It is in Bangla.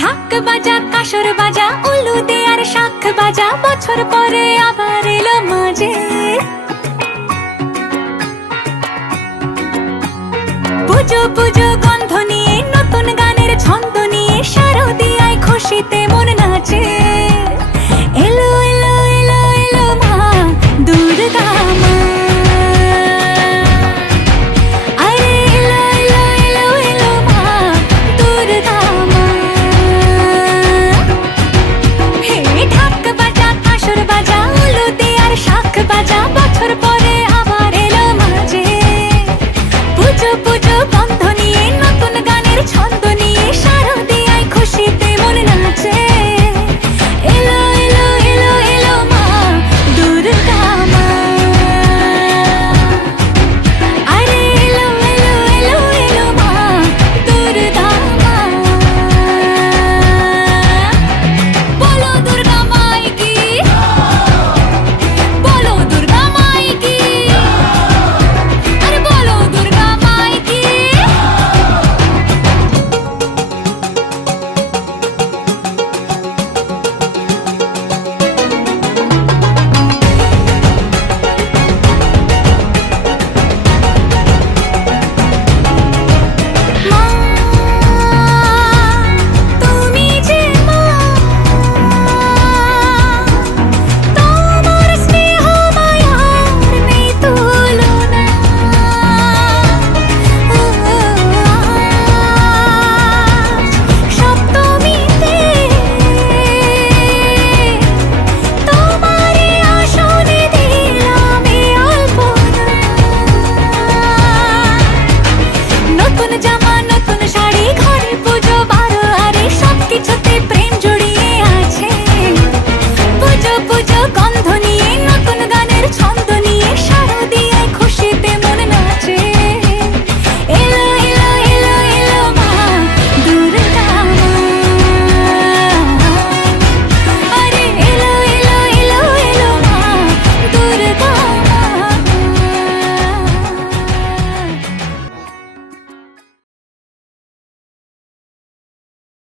ঢাক বাজা কাসর বাজা উলু দে আর শাখ বাজা, বছর পরে আবার এলো মাঝে। পুজো পুজো গন্ধ নিয়ে নতুন গানের ছন্দ নিয়ে শারদিয়ায় খুশিতে মন নাচে। এলো এলো এলো এলো মা দুর্গা মা, আরে এলো এলো এলো এলো মা দুর্গা মা। হে ঢাক বাজা কাসর বাজা উলু দে আর শাখ বাজা, বছর পরে আবার এলো মাঝে। পুজো পুজো গন্ধ নিয়ে নতুন গানের ছন্দ নিয়ে শারদিয়ায় খুশিতে মন নাচে। এলো এলো এলো এলো মা দুর্গা মা, আরে এলো এলো এলো এলো মা দুর্গা মা। বলো দুর্গা মাই কি, বলো দুর্গা মাই কি, আরে বলো দুর্গা মাই কি। মা তুমি যে মা, তোমার স্নেহ মায়ার নেই তুলনা। সপ্তমীতে তোমারে আসনে দিলাম এই অল্পনা। নতুন জামা নতুন শাড়ি ঘরে পুজো বারো, আরে সবকিছুতে প্রেম জড়িয়ে আছে। পুজো পুজো